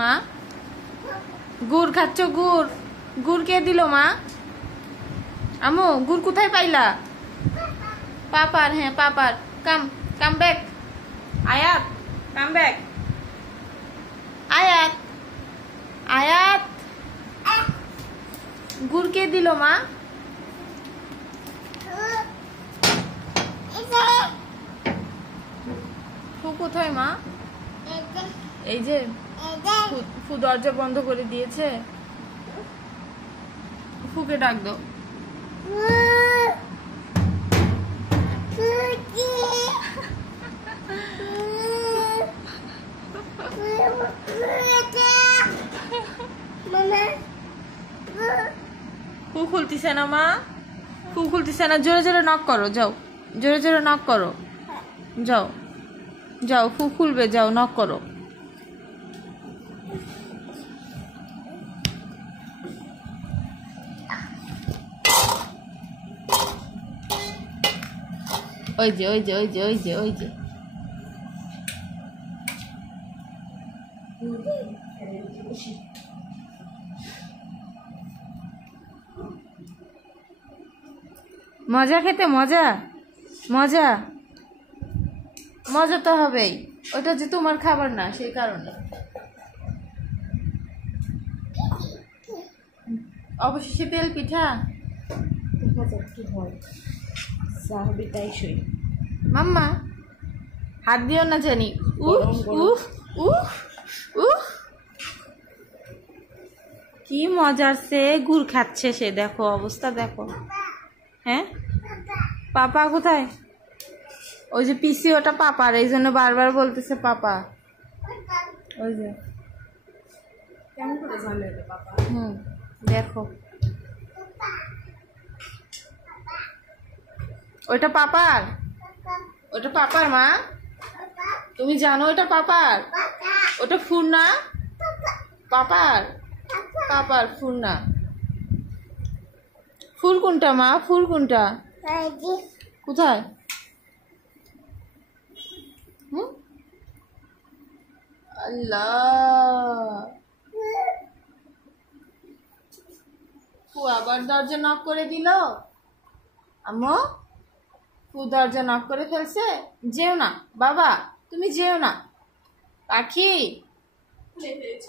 মা? গুড় খাচ্ছ? গুড় গুড় কে দিল মা? আমু গুড় কোথায় পাইলা? পাপার। হ্যাঁ পাপার। কাম কাম ব্যাক। আয়াত কাম ব্যাক। আয়াত আয়াত গুড় কে দিল মা? ফু কোথায় মা? এই যে ফু দরজা বন্ধ করে দিয়েছে। ফুকে ডাক দাও। ফু খুলতিছে না মা? ফু খুলতিছে না। জোরে জোরে নক করো, যাও জোরে জোরে নক করো। যাও যাও ফু খুলবে, যাও নক করো। ওই যে ওই যে ওই যে ওই যে ওই যে মজা খেতে, মজা মজা মজা তো হবেই। ওটা যে তোমার খাবার না, সেই কারণে। অবশেষে তেল পিঠা। দেখা যাক কি হয়, যা হবে তাই সই। মাম্মা হাত দিও না জানি। কি মজার সে গুড় খাচ্ছে সে, দেখো অবস্থা দেখো। হ্যাঁ পাপা কোথায়? ওই যে পিসি, ওটা পাপার, এই জন্য বারবার বলতেছে পাপা। ওই যে কেমন করে জানলে পাপা? দেখো ওইটা পাপার, ওটা পাপার মা। তুমি জানো ওটা পাপার? ওটা ফুল না পাপার? পাপার ফুল না। ফুল কোনটা মা? ফুল কোনটা? কোথায়? আল্লাহ, ফু আবার দরজা নক করে দিল। আম্মু ফু দরজা নক করে ফেলছে। যেও না বাবা, তুমি যেও না। পাখি খুলে ফেলেছ?